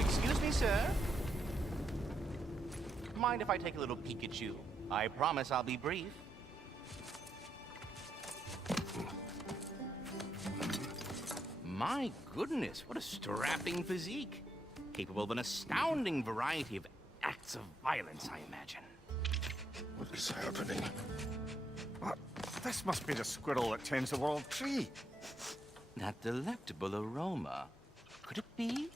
Excuse me, sir. Mind if I take a little peek at you? I promise I'll be brief. My goodness, what a strapping physique. Capable of an astounding variety of acts of violence, I imagine. What is happening? This must be the squirrel that tends the world tree. That delectable aroma. Could it be?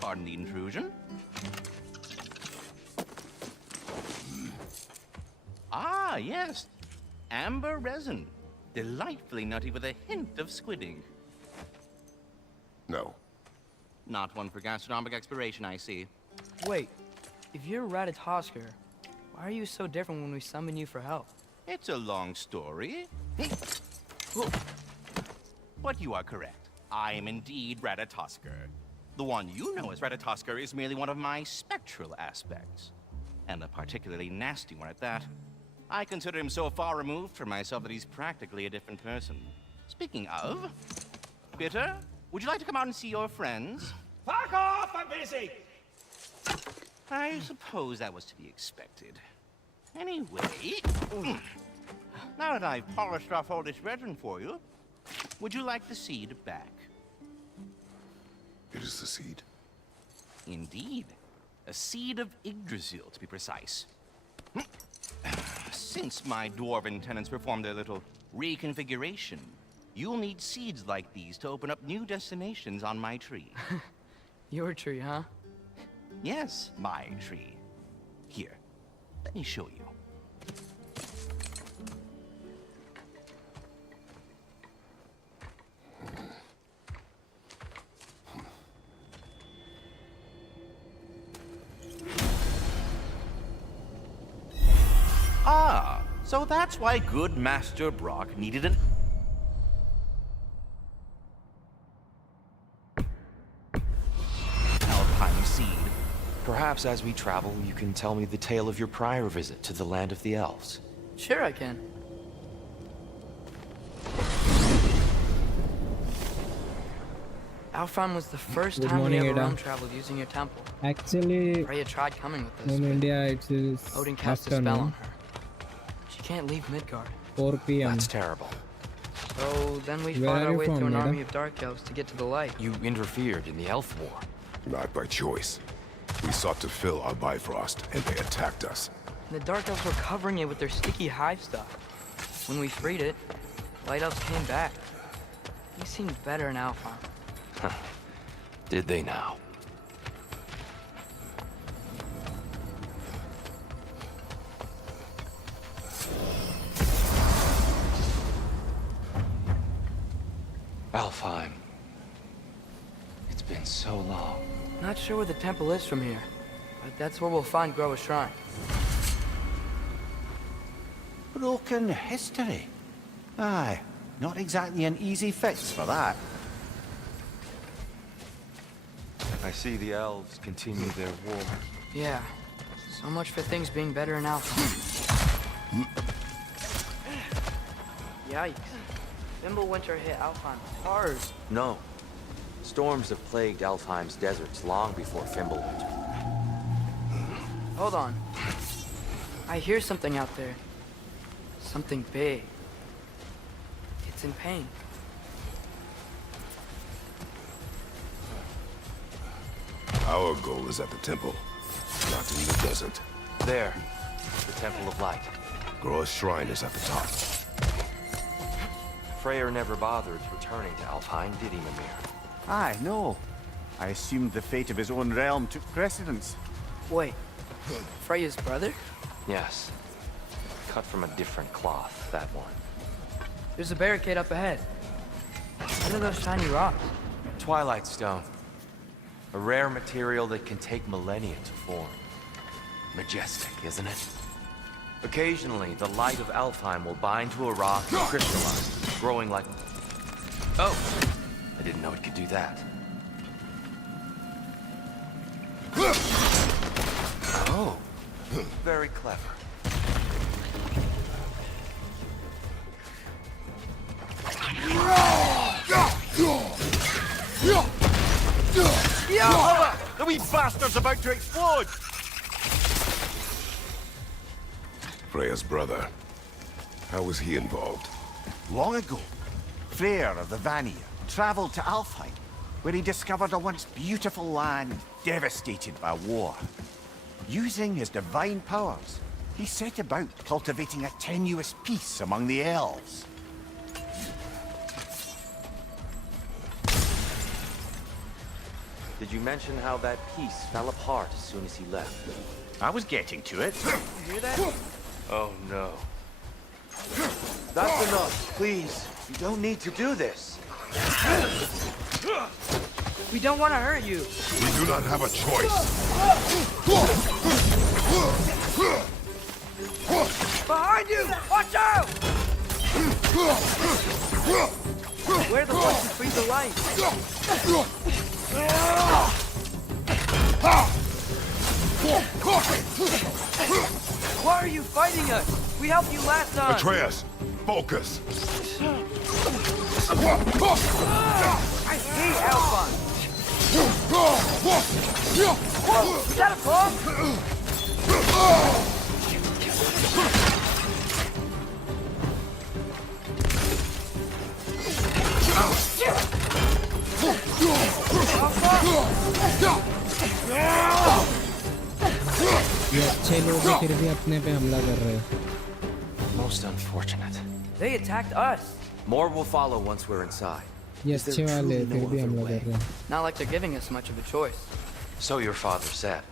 Pardon the intrusion. Ah, yes. Amber resin. Delightfully nutty with a hint of squidding. No. Not one for gastronomic exploration, I see. Wait, if you're Ratatosker, why are you so different when we summon you for help? It's a long story. But you are correct. I am indeed Ratatosker. The one you know as Ratatosker is merely one of my spectral aspects. And a particularly nasty one at that. I consider him so far removed from myself that he's practically a different person. Speaking of, Bitter, would you like to come out and see your friends? Fuck off! I'm busy! I suppose that was to be expected. Anyway, now that I've polished off all this resin for you, would you like the seed back? It is the seed. Indeed. A seed of Yggdrasil, to be precise. Since my dwarven tenants performed their little reconfiguration, you'll need seeds like these to open up new destinations on my tree. Your tree, huh? Yes, my tree. Here, let me show you. Ah, so that's why good Master Brock needed an alpine seed. Perhaps as we travel, you can tell me the tale of your prior visit to the land of the elves. Sure I can. Alfheim was the first Good time we morning, ever Ada. roam traveled using your temple. Actually, Freya tried coming with us, in but India it is Odin cast a spell on afternoon, her. She can't leave Midgard. 4 p.m. That's terrible. So then we Where fought are our you way from, through an Ada? army of dark elves to get to the light. You interfered in the elf war. Not by choice. We sought to fill our Bifrost, and they attacked us. And the dark elves were covering it with their sticky hive stuff. When we freed it, light elves came back. They seemed better in Alfheim. Did they now? Alfheim. It's been so long. Not sure where the temple is from here, but that's where we'll find Groa's shrine. Broken history. Aye, not exactly an easy fix for that. I see the elves continue their war. Yeah, so much for things being better in Alfheim. Yikes. Winter hit Alfheim hard. No. Storms have plagued Alfheim's deserts long before Fimbulwinter. Hold on. I hear something out there. Something big. It's in pain. Our goal is at the temple, not in the desert. There. The Temple of Light. Groa's shrine is at the top. Freyr never bothered returning to Alfheim, did he, Mimir? Aye, no. I assumed the fate of his own realm took precedence. Wait. Freya's brother? Yes. Cut from a different cloth, that one. There's a barricade up ahead. What are those shiny rocks? Twilight Stone. A rare material that can take millennia to form. Majestic, isn't it? Occasionally, the light of Alfheim will bind to a rock and crystallize, growing like... Oh! I didn't know it could do that. Oh! Very clever. The wee bastard's about to explode! Freya's brother. How was he involved? Long ago, Freyr of the Vanir travelled to Alfheim, where he discovered a once beautiful land devastated by war. Using his divine powers, he set about cultivating a tenuous peace among the elves. Did you mention how that piece fell apart as soon as he left? I was getting to it. You hear that? Oh no. That's enough, please. You don't need to do this. We don't want to hurt you. We do not have a choice. Behind you! Watch out! Where the fuck you freeze the light? Why are you fighting us? We helped you last time. Atreus, focus. I hate Alphon. Whoa! Is that a bomb? ये अच्छे लोग हैं, फिर भी अपने पे हमला कर रहे हैं. Most unfortunate. They attacked us. More will follow once we're inside. ये अच्छे वाले हैं, फिर भी हमला कर रहे हैं. Not like they're giving us much of a choice. So your father said.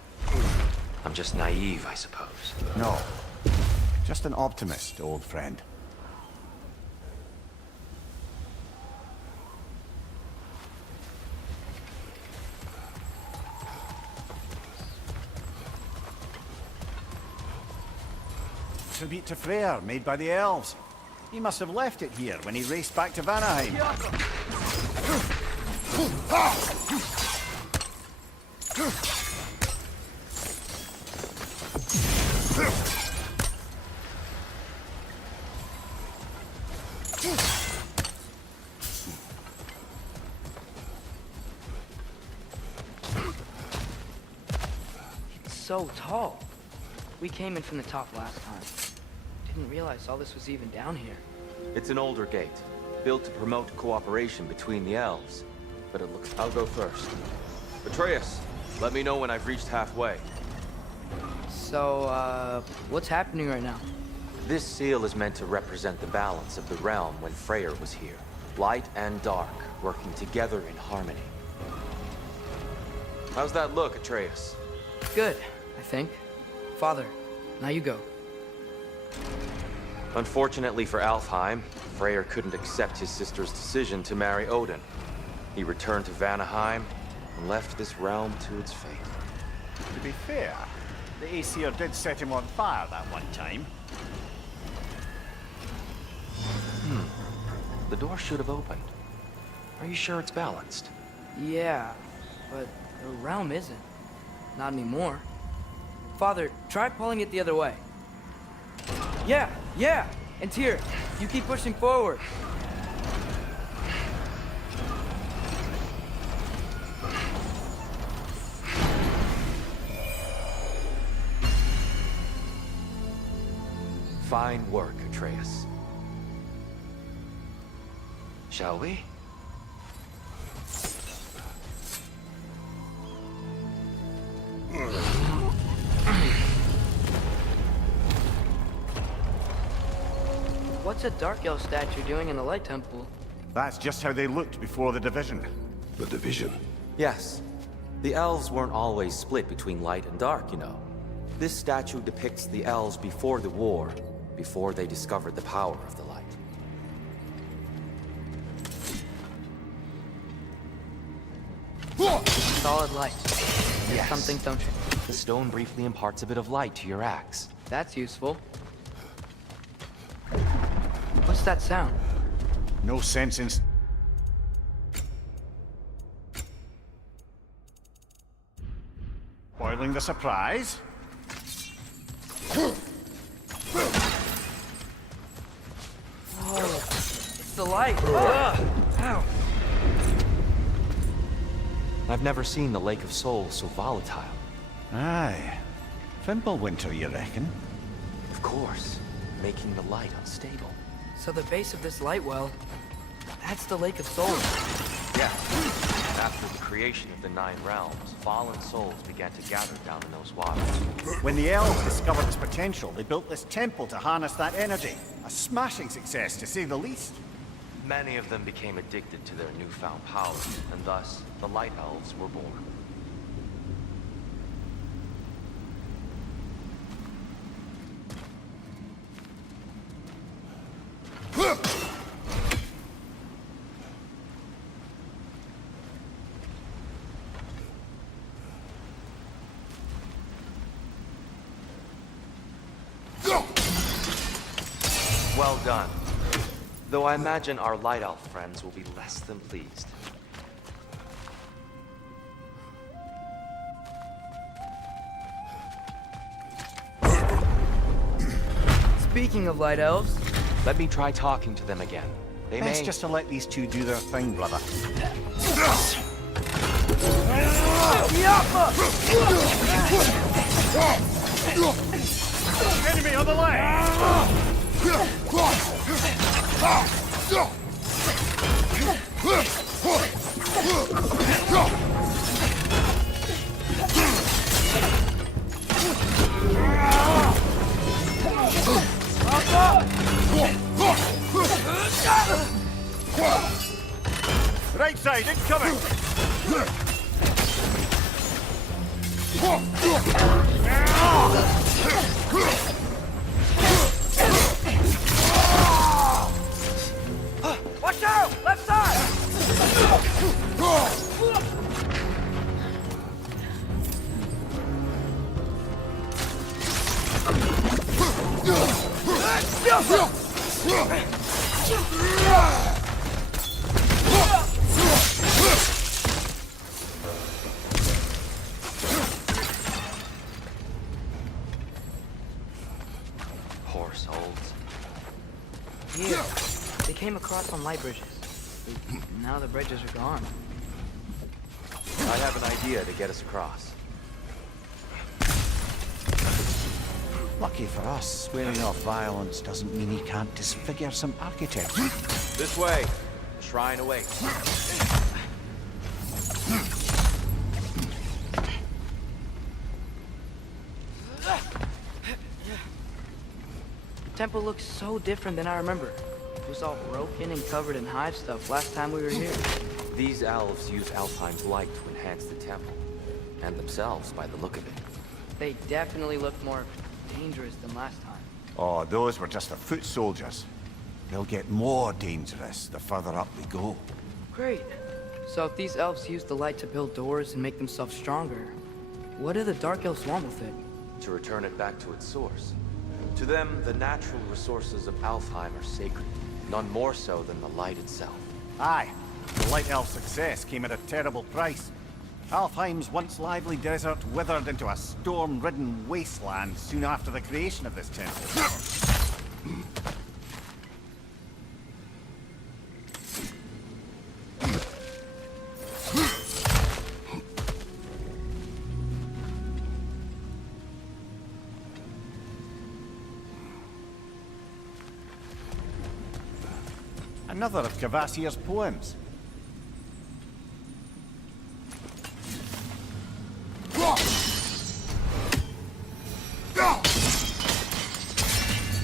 I'm just naive, I suppose. No, just an optimist, old friend. Tribute to Freyr, made by the elves. He must have left it here when he raced back to Vanaheim. It's so tall. We came in from the top last time. Didn't realize all this was even down here. It's an older gate, built to promote cooperation between the elves. But it looks... I'll go first. Atreus, let me know when I've reached halfway. So, what's happening right now? This seal is meant to represent the balance of the realm when Freyr was here. Light and dark, working together in harmony. How's that look, Atreus? Good, I think. Father, now you go. Unfortunately for Alfheim, Freyr couldn't accept his sister's decision to marry Odin. He returned to Vanaheim and left this realm to its fate. To be fair, the Aesir did set him on fire that one time. The door should have opened. Are you sure it's balanced? Yeah, but the realm isn't. Not anymore. Father, try pulling it the other way. Yeah! And Tyr, you keep pushing forward. Fine work, Atreus. Shall we? What's a Dark Elf statue doing in the Light Temple? That's just how they looked before the division. The division. Yes. The elves weren't always split between light and dark, you know. This statue depicts the elves before the war, before they discovered the power of the light. Solid light. There's Yes. something, don't you? The stone briefly imparts a bit of light to your axe. That's useful. What's that sound? No sense in... Spoiling the surprise? It's the light. Ugh. Ow. I've never seen the Lake of Souls so volatile. Aye. Fimbulwinter, you reckon? Of course, making the light unstable. So the base of this light well, that's the Lake of Souls. Yeah. After the creation of the Nine Realms, fallen souls began to gather down in those waters. When the elves discovered its potential, they built this temple to harness that energy. A smashing success, to say the least. Many of them became addicted to their newfound power, and thus, the Light Elves were born. Well done. Though I imagine our Light Elf friends will be less than pleased. Speaking of light elves, Let me try talking to them again. They Best may... just to let these two do their thing, brother. Enemy on the left! Right side, incoming! watch out! Left side! Poor souls. Yeah, they came across on light bridges. Now the bridges are gone. I have an idea to get us across. Lucky for us, swearing off violence doesn't mean he can't disfigure some architecture. This way. Shrine awaits. The temple looks so different than I remember. It was all broken and covered in hive stuff last time we were here. These elves use Alfheim's light to enhance the temple. And themselves, by the look of it. They definitely look more dangerous than last time. Oh, those were just the foot soldiers. They'll get more dangerous the further up we go. Great. So if these elves use the light to build doors and make themselves stronger, what do the Dark Elves want with it? To return it back to its source. To them, the natural resources of Alfheim are sacred. None more so than the light itself. Aye, the Light Elf success came at a terrible price. Alfheim's once lively desert withered into a storm-ridden wasteland soon after the creation of this temple. Another of Kvasir's poems.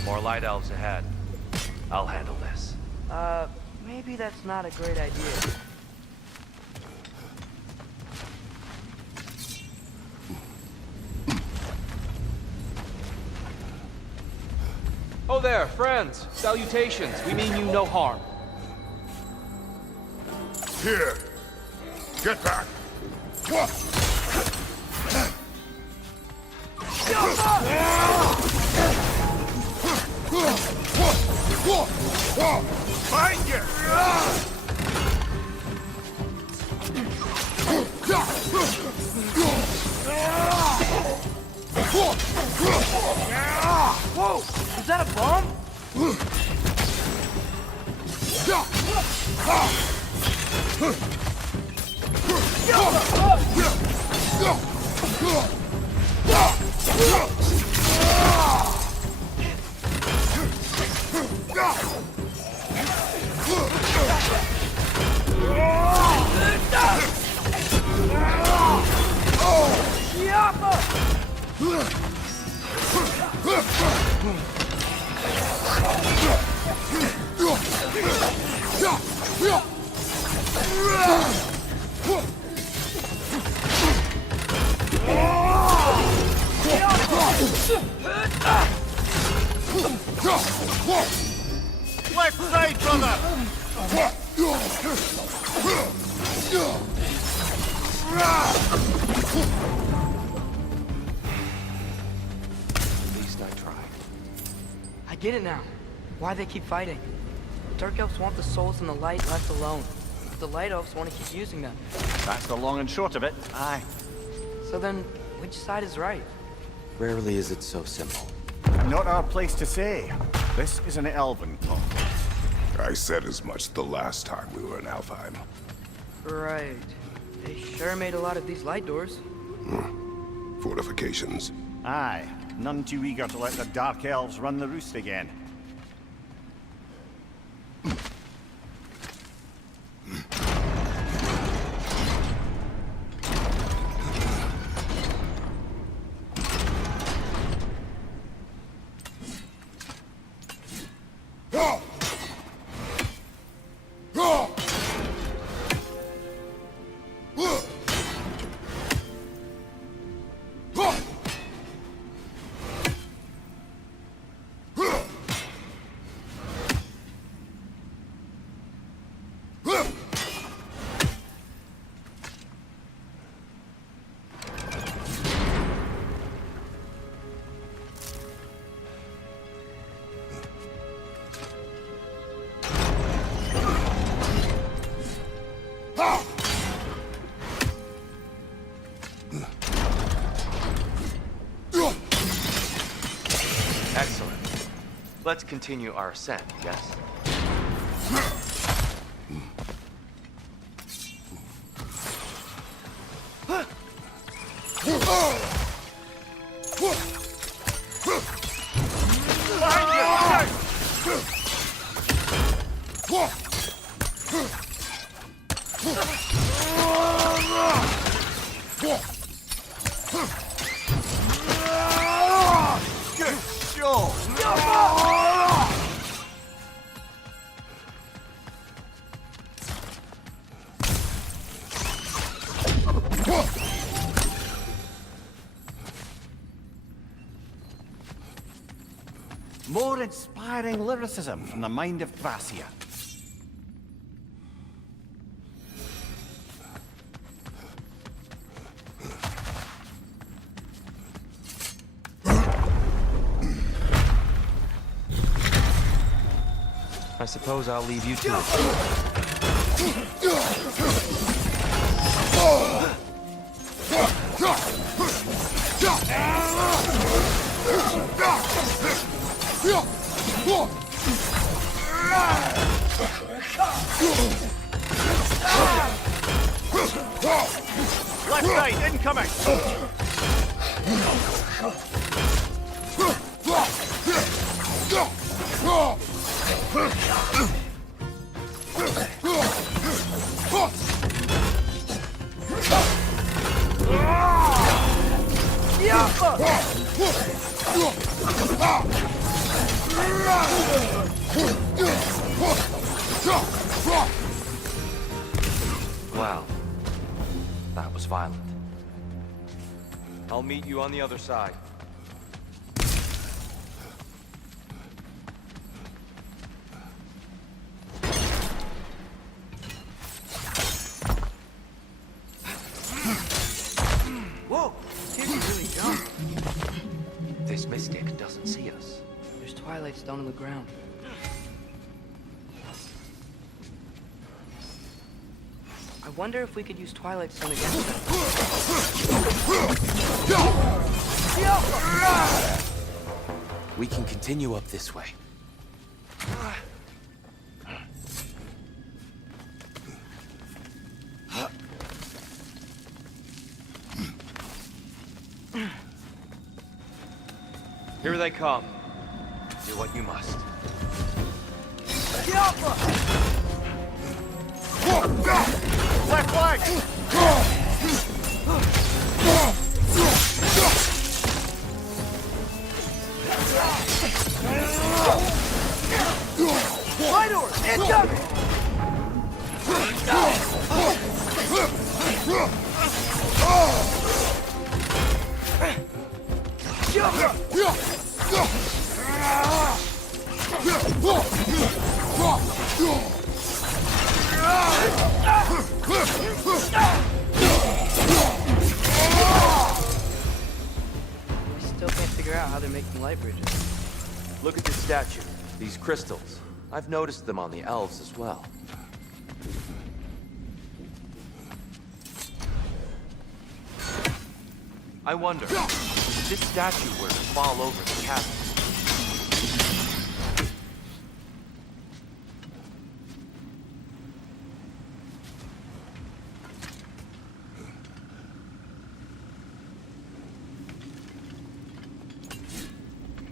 More light elves ahead. I'll handle this. Maybe that's not a great idea. Oh there, friends. Salutations. We mean you no harm. Here! Get back! Find you! Whoa! Is that a bomb? Left side, brother! At least I tried. I get it now. Why they keep fighting. The Dark Elves want the souls in the light left alone. But the Light Elves want to keep using them. That's the long and short of it. Aye. So then, which side is right? Rarely is it so simple. Not our place to say. This is an elven talk. I said as much the last time we were in Alfheim. Right. They sure made a lot of these light doors. Fortifications. Aye. None too eager to let the Dark Elves run the roost again. Excellent. Let's continue our ascent, yes? Good show! More inspiring lyricism from the mind of Thracia. I suppose I'll leave you to it. Left side, incoming! Wow. That was violent. I'll meet you on the other side. Whoa! Dude, you really jumped. This mystic doesn't see us. There's Twilight Stone on the ground. I wonder if we could use Twilight Stone against them. We can continue up this way. they come. Do what you must. Left leg! Light order! Incoming! I still can't figure out how they're making light bridges. Look at this statue. These crystals. I've noticed them on the elves as well. I wonder, if this statue were to fall over the chasm,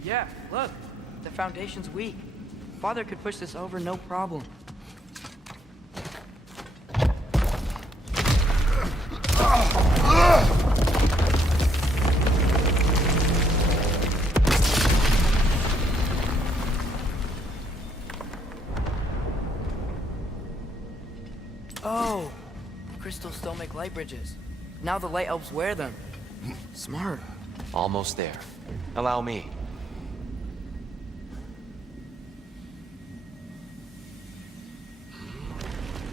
Yeah, look. The foundation's weak. Father could push this over no problem. Oh! Crystals still make light bridges. Now the light elves wear them. Smart. almost there. Allow me.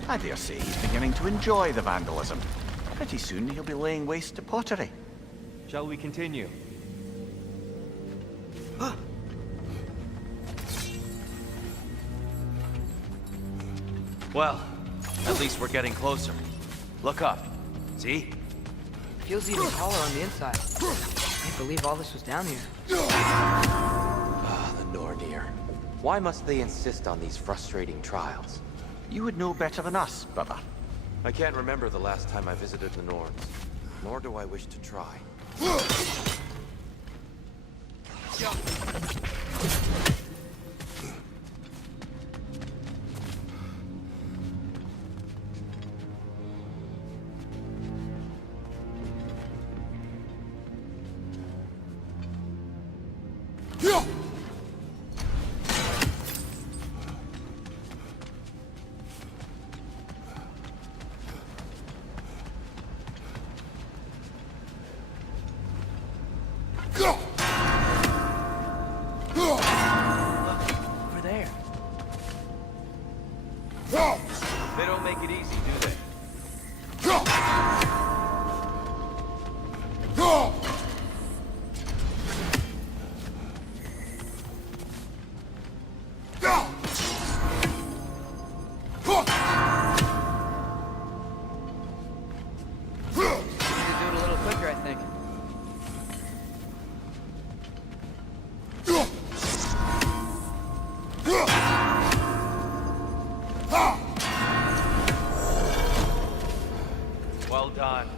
I dare say he's beginning to enjoy the vandalism. Pretty soon he'll be laying waste to pottery. Shall we continue? Well, at least we're getting closer. Look up. See? Feels even taller on the inside. Can't believe all this was down here. Ah, the Nornir. Why must they insist on these frustrating trials? You would know better than us, brother. I can't remember the last time I visited the Norns, nor do I wish to try. Over there. They don't make it easy, do they? Need to do it a little quicker, I think. Well done.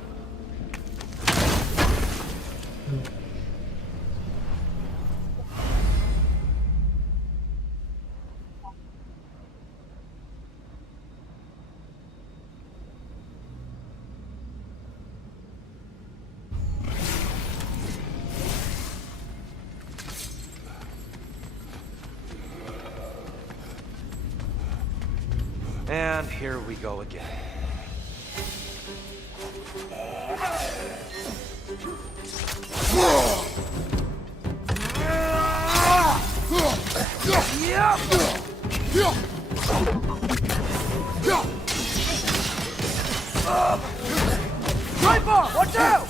And here we go again. Sniper! Watch out!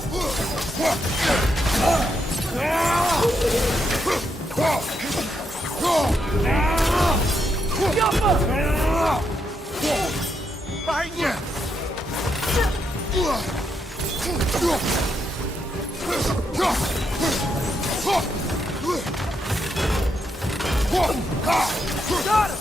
Behind you! Got him!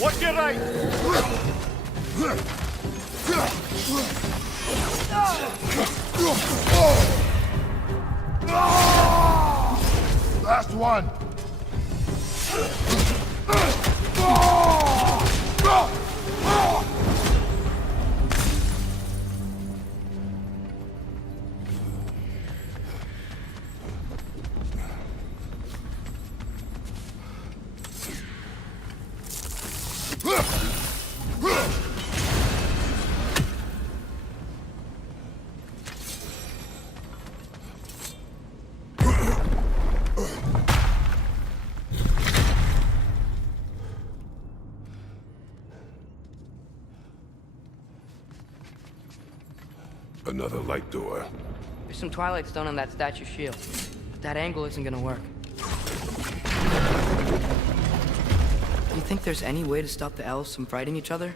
What's your right? Last one! Another light door. There's some Twilight Stone on that statue shield, but that angle isn't gonna work. Do you think there's any way to stop the elves from fighting each other?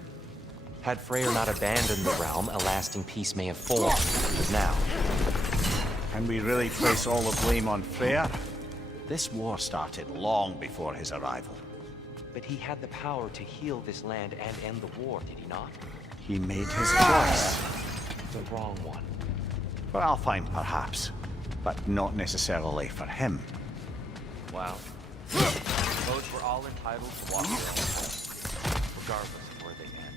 Had Freyr not abandoned the realm, a lasting peace may have formed. But now, Can we really place all the blame on Freyr? This war started long before his arrival. but he had the power to heal this land and end the war, did he not? He made his choice. The wrong one. For Alfheim, perhaps, but not necessarily for him. Well, I suppose we're all entitled to walk their own path, regardless of where they end.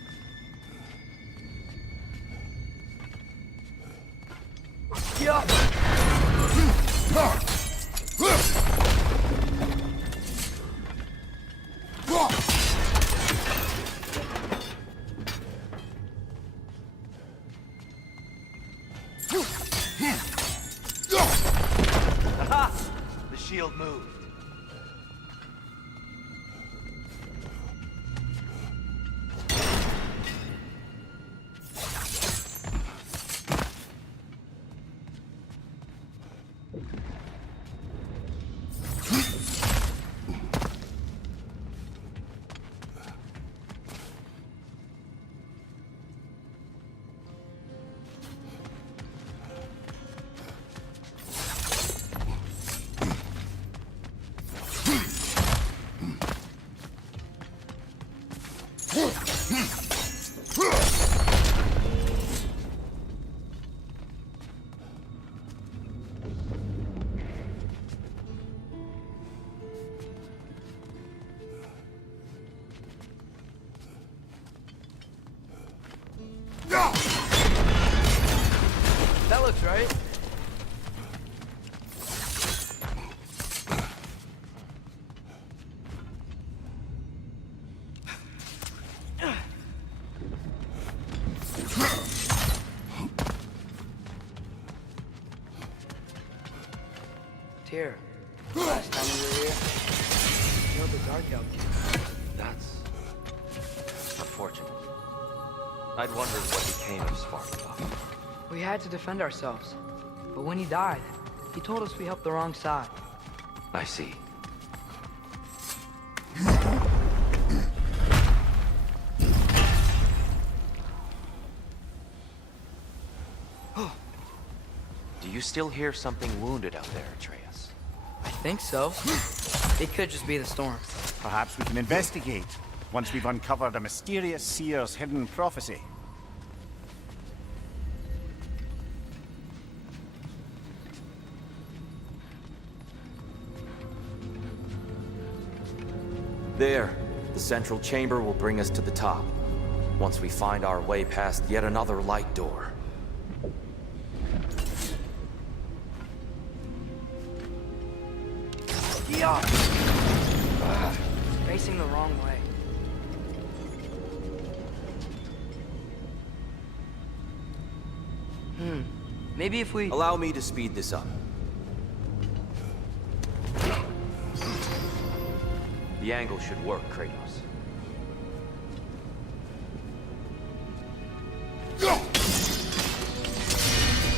Aha! The shield moved. That looks right. Tyr, last time we were here, you know the Dark Elf. That's unfortunate. I'd wondered what became of Sparta. We had to defend ourselves. But when he died, he told us we helped the wrong side. I see. Do you still hear something wounded out there, Atreus? I think so. It could just be the storm. Perhaps we can investigate once we've uncovered a mysterious seer's hidden prophecy. There. The central chamber will bring us to the top. Once we find our way past yet another light door. Facing the wrong way. Maybe if we... Allow me to speed this up. The angle should work, Kratos.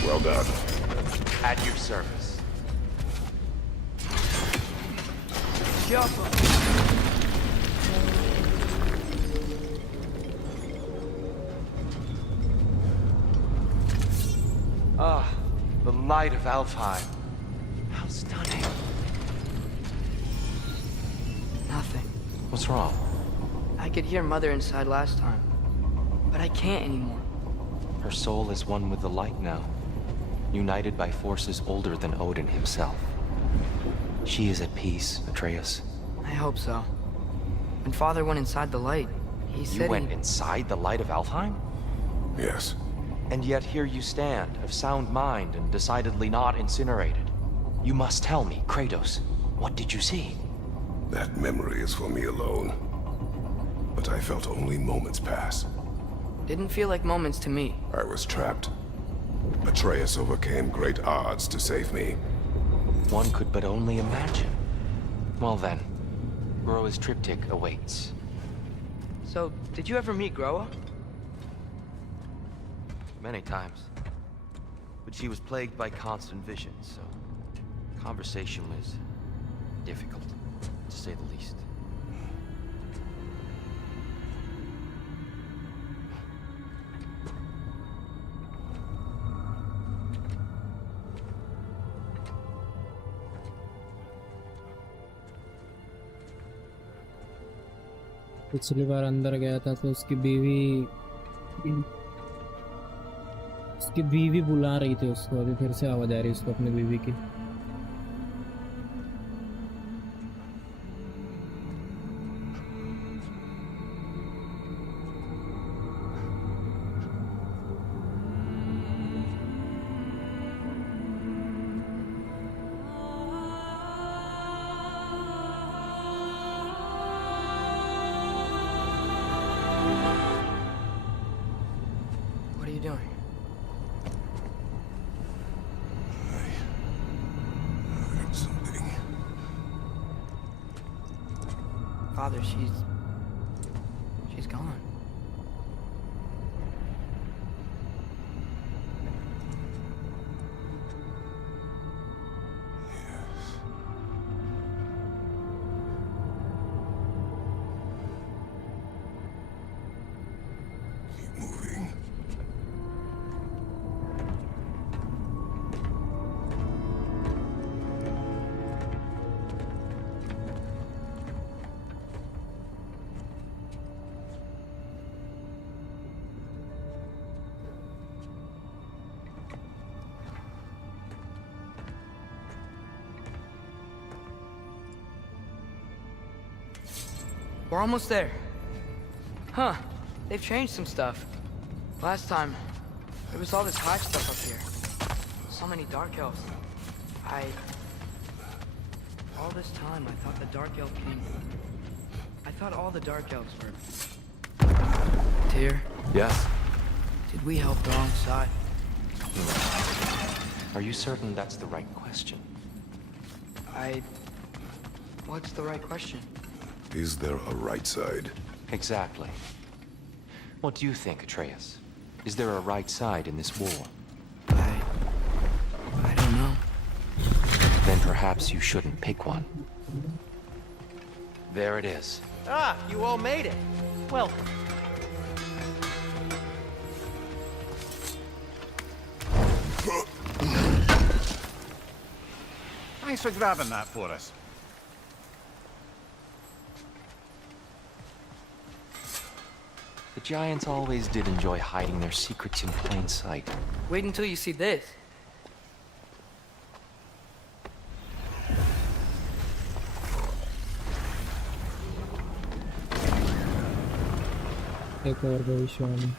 Well done. At your service. Ah, the light of Alfheim. How stunning. Nothing. What's wrong? I could hear Mother inside last time, but I can't anymore. Her soul is one with the light now, united by forces older than Odin himself. She is at peace, Atreus. I hope so. When Father went inside the light, he said You went inside the light of Alfheim? Yes. And yet here you stand, of sound mind and decidedly not incinerated. You must tell me, Kratos, what did you see? That memory is for me alone. But I felt only moments pass. Didn't feel like moments to me. I was trapped. Atreus overcame great odds to save me. One could but only imagine. Well then, Groa's triptych awaits. So, did you ever meet Groa? Many times. But she was plagued by constant visions, so conversation was difficult, to say the least. पिछली बार अंदर गया था तो उसकी बीवी बुला रही थी उसको। अभी फिर से आवाज आ रही है उसको अपनी बीवी की। What are you doing? Something. Father, she's gone. Keep moving. We're almost there. Huh. They've changed some stuff. Last time, there was all this hive stuff up here. So many dark elves. All this time, I thought the Dark Elf King... I thought all the Dark Elves were... Tyr, Yes? did we help the wrong side? Are you certain that's the right question? What's the right question? Is there a right side? Exactly. What do you think, Atreus? Is there a right side in this war? I don't know. Then perhaps you shouldn't pick one. There it is. Ah, you all made it. Welcome. Thanks for grabbing that for us. The giants always did enjoy hiding their secrets in plain sight. Wait until you see this. एक और भविष्यवाणी।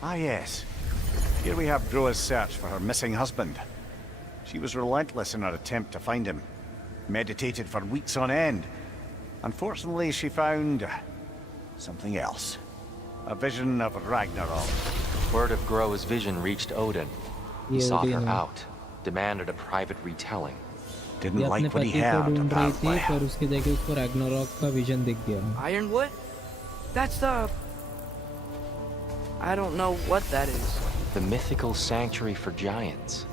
Ah, yes. Here we have Groa's search for her missing husband. She was relentless in her attempt to find him. Meditated for weeks on end. Unfortunately, she found something else. A vision of Ragnarok. Word of Groa's vision reached Odin. He ये sought her Odin है। out, demanded a private retelling. Didn't ये अपने like what he पति को heard ढूंढ रही about थी पर उसके जगह उसको रैग्नारॉक का विजन दिख गया। Ironwood? That's the... I don't know what that is. The mythical sanctuary for giants.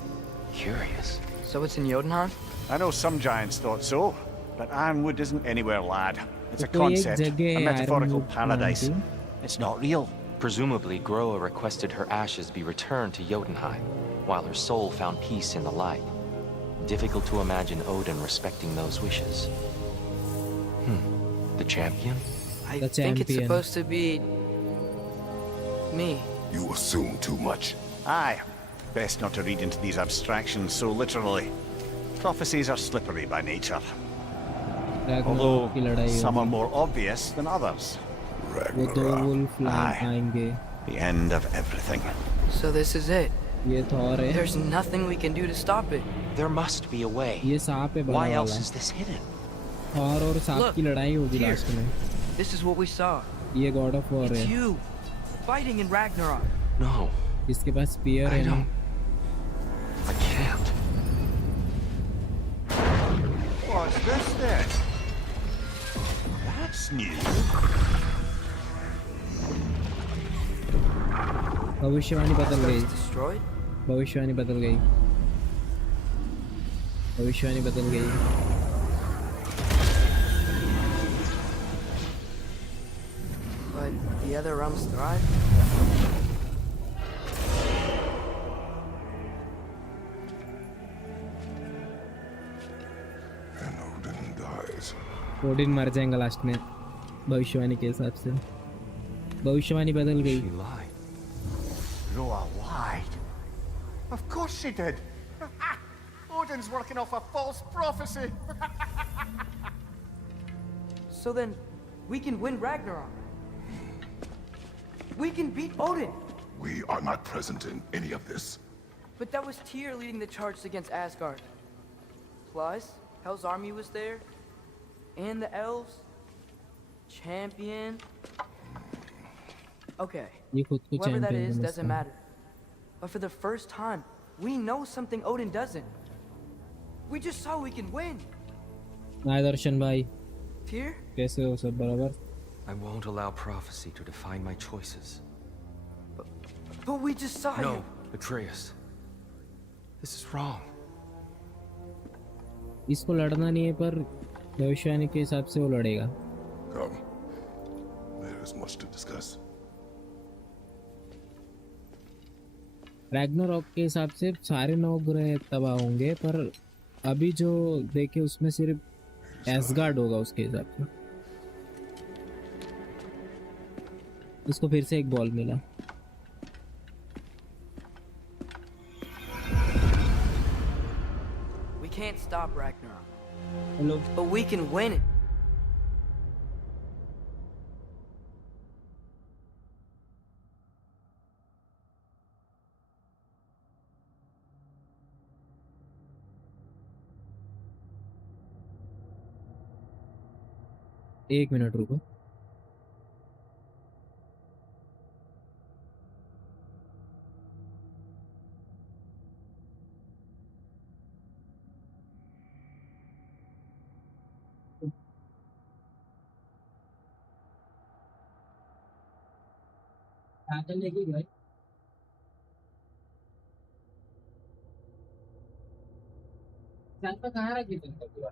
Curious. So it's in Jotunheim? I know some giants thought so, but Ironwood isn't anywhere, lad. It's a तो कोई एक concept, जगह a है metaphorical Ironwood paradise. नाम It's not real. Presumably, Groa requested her ashes be returned to Jotunheim, while her soul found peace in the light. Difficult to imagine Odin respecting those wishes. The champion? I The think it's champion. supposed to be... me. You assume too much. Aye. Best not to read into these abstractions so literally. Prophecies are slippery by nature. Ragnarok Although की लड़ाई some are होगी। more obvious than others. वो दो Ragnarok. Wolf Aye. आएंगे। The end of everything. So this is it. ये Thor है। There's nothing we can do to stop it. There must be a way. ये सांप है बड़ा Why else वाला। is this hidden? थॉर और सांप Look, की लड़ाई होगी here. लास्ट में। This is what we saw. ये गॉड ऑफ वॉर It's है। you, fighting in Ragnarok. No, इसके पास स्पीयर I है ना। don't. I can't. What's this then? That's new. भविष्यवाणी बदल गई। It's destroyed? भविष्यवाणी बदल गई। भविष्यवाणी बदल गई। But the other realms thrive? And Odin dies. Odin मर जाएगा लास्ट में भविष्यवाणी के हिसाब से। भविष्यवाणी बदल गई। She lied. Roa lied. Of course she did. Odin's working off a false prophecy. So then, we can win Ragnarok. We can beat Odin. We are not present in any of this. But that was Tyr leading the charge against Asgard. Plus, Hell's army was there. And the elves. Champion. Okay, ये खुद को whoever that champion is समझता doesn't है। matter. But for the first time, we know something Odin doesn't. We just saw we can win. हाय दर्शन भाई, Tyr? कैसे हो सब बराबर? I won't allow prophecy to define my choices. But we just saw No, you. Atreus. This is wrong. इसको लड़ना नहीं है पर भविष्यवाणी के हिसाब से वो लड़ेगा। Come. There is much to discuss. Ragnarok के हिसाब से सारे 9 ग्रह तबाह होंगे पर अभी जो देखे उसमें सिर्फ एसगार्ड होगा उसके हिसाब से। उसको फिर से एक बॉल मिला। We can't stop Ragnarok. Hello But we can win it. एक मिनट रुको। कहाँ रखी पूरा?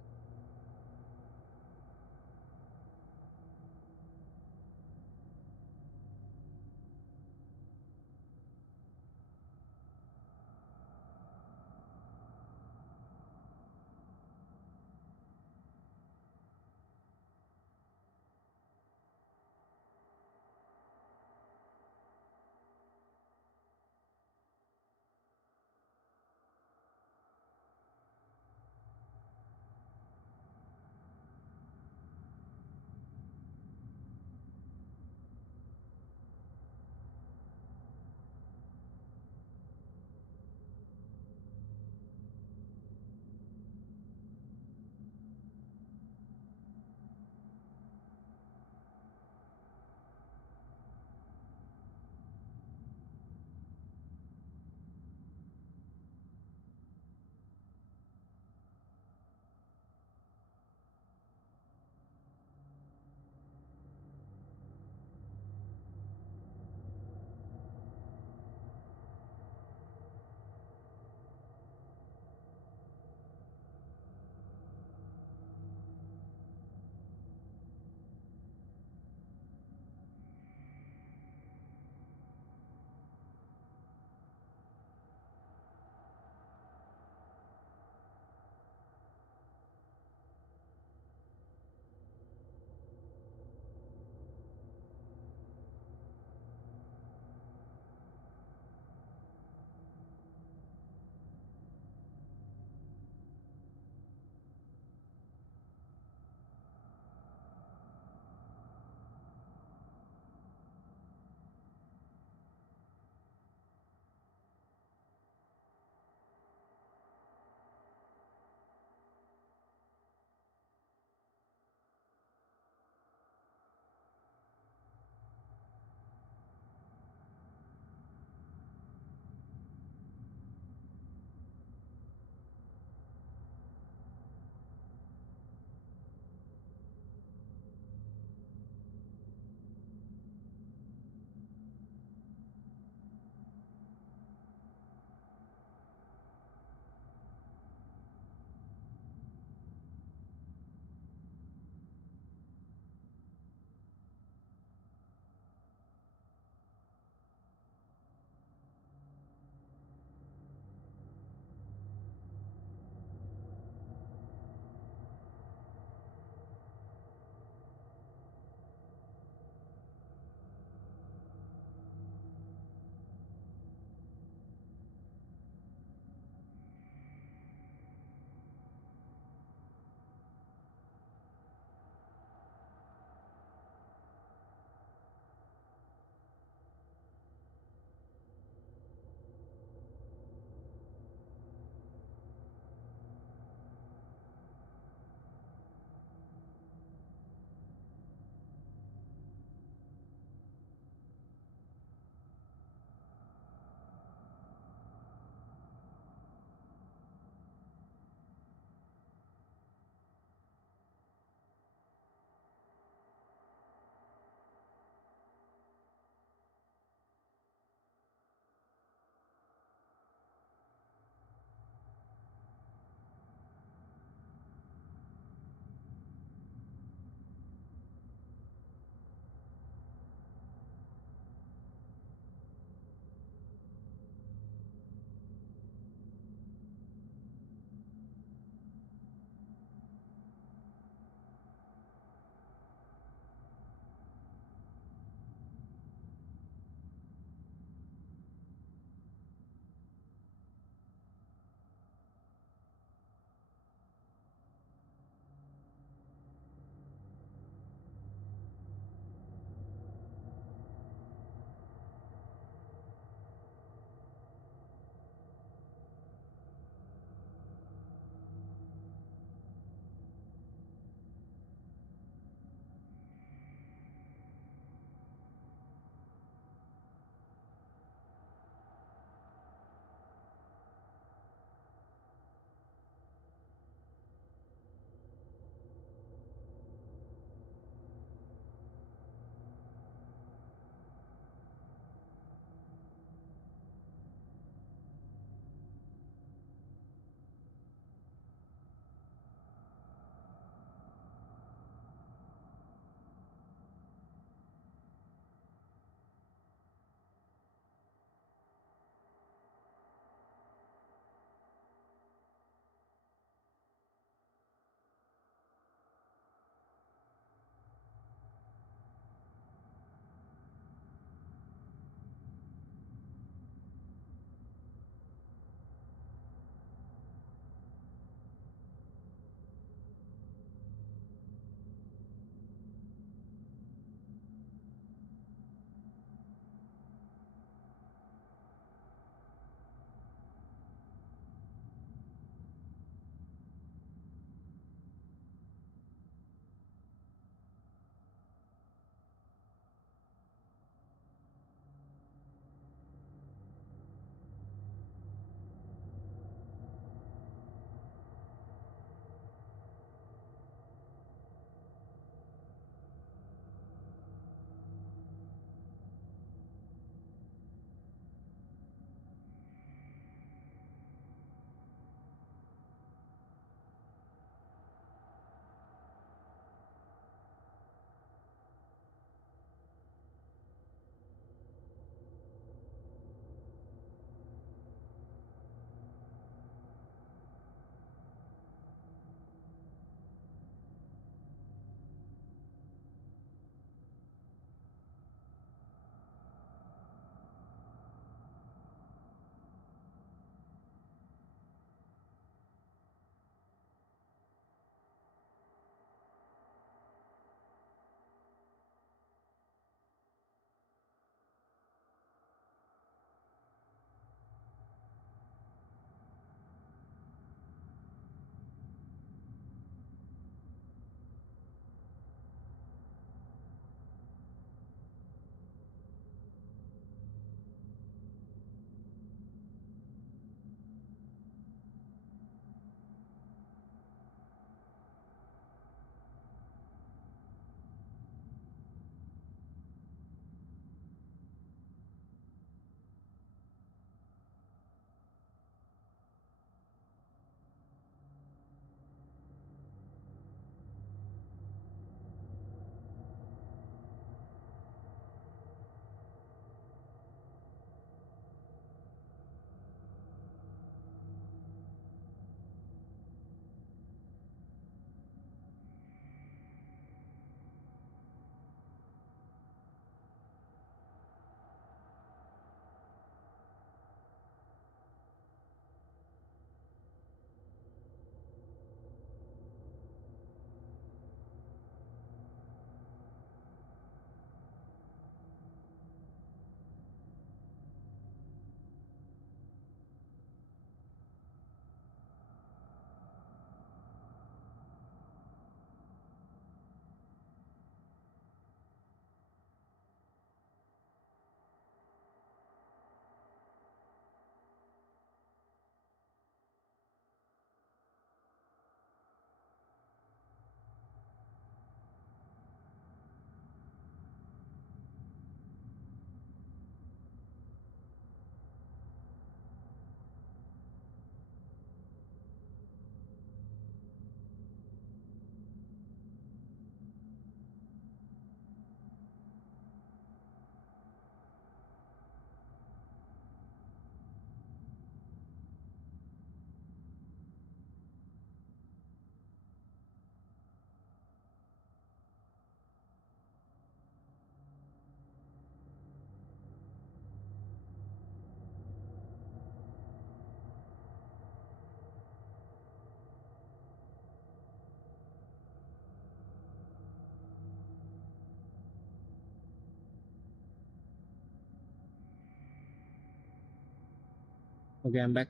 Okay, I'm back.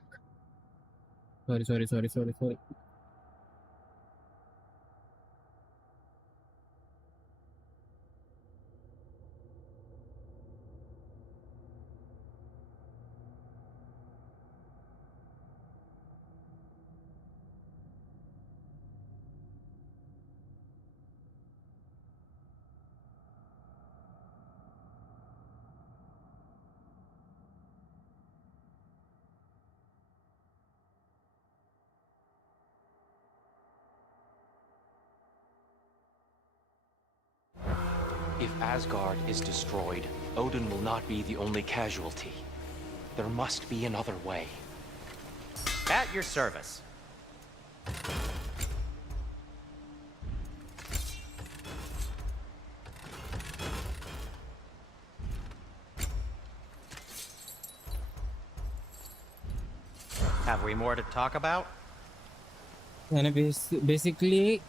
Sorry. If Asgard is destroyed, Odin will not be the only casualty. There must be another way. At your service. Have we more to talk about? यानी basically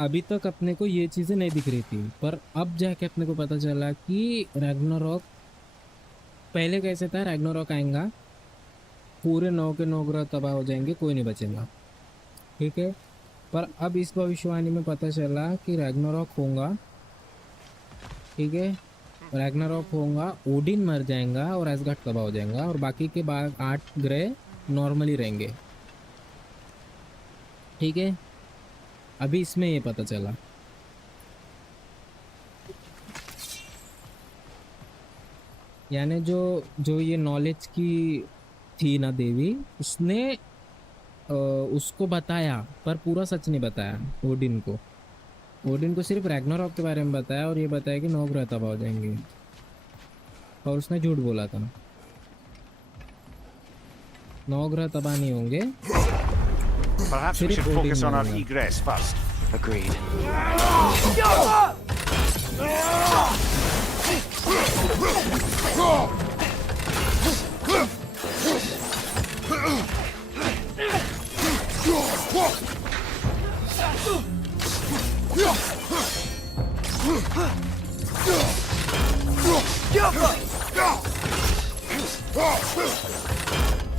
अभी तक अपने को ये चीज़ें नहीं दिख रही थी, पर अब जाके अपने को पता चला कि रैग्नारॉक पहले कैसे था। रैग्नारॉक आएगा, पूरे 9 के 9 ग्रह तबाह हो जाएंगे, कोई नहीं बचेगा, ठीक है। पर अब इस भविष्यवाणी में पता चला कि रैग्नारॉक होगा, ठीक है। रैग्नारॉक होगा, ओडिन मर जाएगा और एसगार्ड तबाह हो जाएगा और बाकी के 8 ग्रह नॉर्मली रहेंगे, ठीक है। अभी इसमें ये पता चला। यानी जो ये नॉलेज की थी ना देवी, उसने उसको बताया पर पूरा सच नहीं बताया ओडिन को सिर्फ रैग्नारॉक के बारे में बताया और ये बताया कि 9 ग्रह तबाह हो जाएंगे, और उसने झूठ बोला था। 9 ग्रह तबाह नहीं होंगे। Perhaps we should focus on our egress first. Agreed.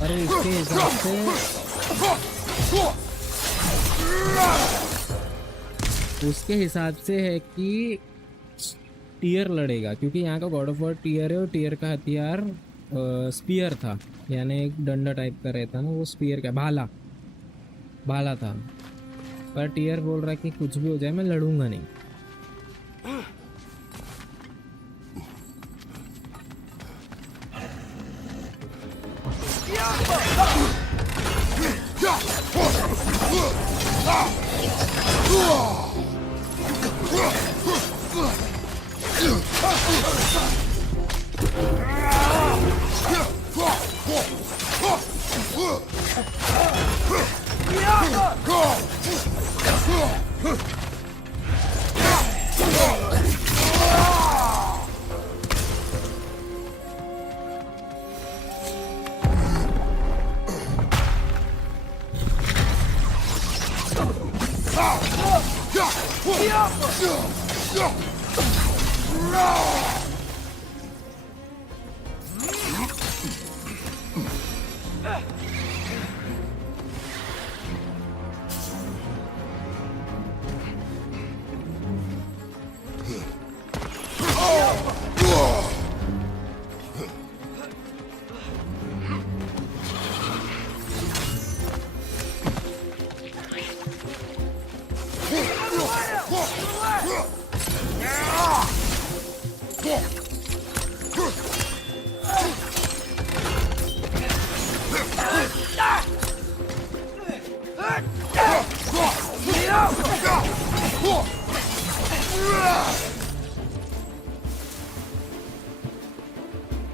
अरे इसके हिसाब से उसके हिसाब से है कि टीयर लड़ेगा, क्योंकि यहाँ का गॉड ऑफ वॉर टीयर है और टीयर का हथियार स्पीयर था, यानी एक डंडा टाइप का रहता ना, वो स्पीयर का भाला था। पर टीयर बोल रहा है कि कुछ भी हो जाए मैं लड़ूंगा नहीं।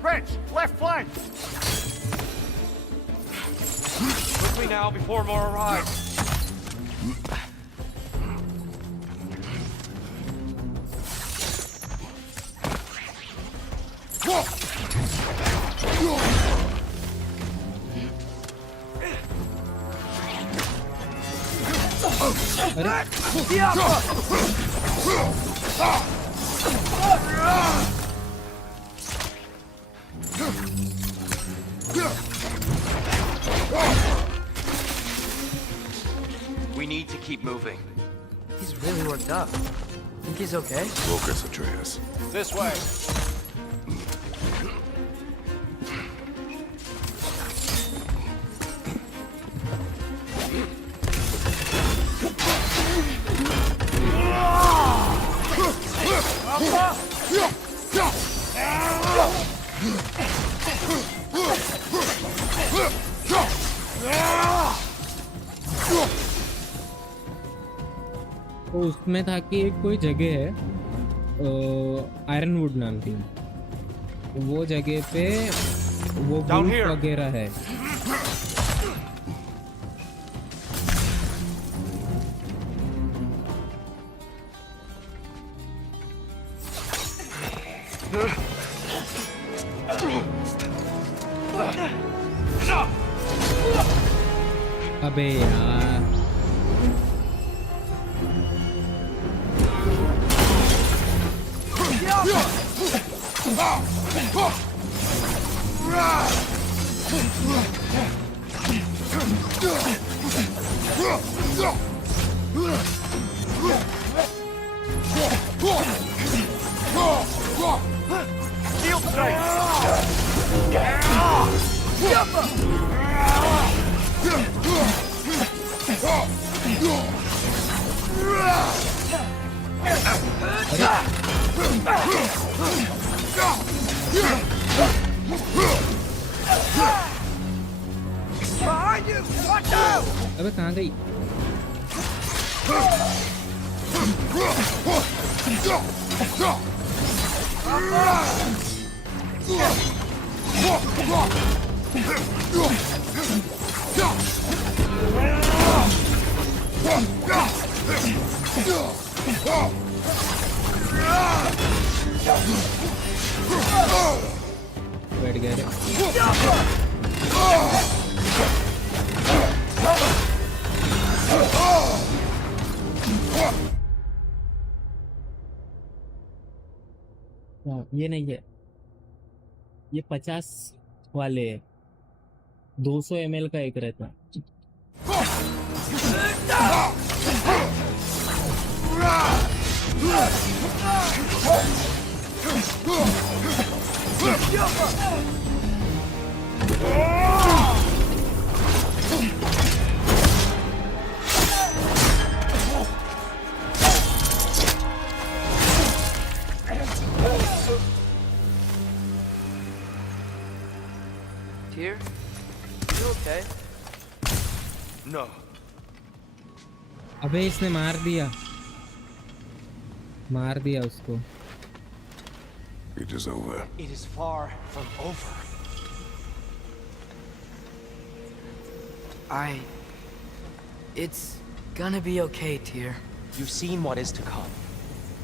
Rich, left flank! Quickly now, before more arrive. keep moving. He's really worked up. Think he's okay? Focus, Atreus. This way. तो उसमें था कि एक कोई जगह है आयरनवुड नाम की, वो जगह पे वो Down वुल्फ here. वगैरह है। अबे यार अबे कहाँ गई? बैठ गया रे। हाँ, ये नहीं है, ये 50 वाले 200 ml का एक रहता है। Tyr? You okay? No. अबे इसने मार दिया उसको। It is over. It is far from over. It's gonna be okay, Tyr. You've seen what is to come.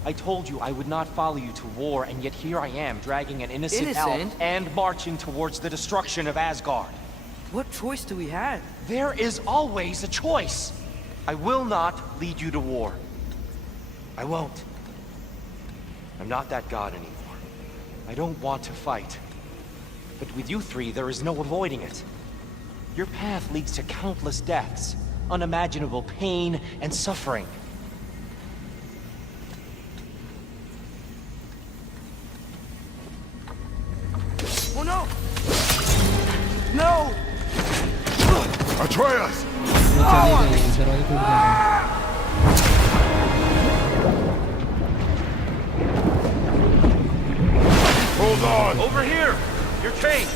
I told you I would not follow you to war, and yet here I am, dragging an innocent elf Innocent? and marching towards the destruction of Asgard. What choice do we have? There is always a choice. I will not lead you to war. I won't. I'm not that god anymore. I don't want to fight. But with you three, there is no avoiding it. Your path leads to countless deaths, unimaginable pain and suffering. Oh no! No! Atreus! वो चले गए, दरवाजे टूट गए। Hold on! Over here! You're chained!